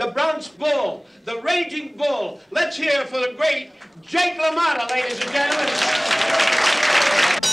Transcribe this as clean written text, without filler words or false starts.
the Bronx Bull, the Raging Bull. Let's hear for the great Jake LaMotta, ladies and gentlemen.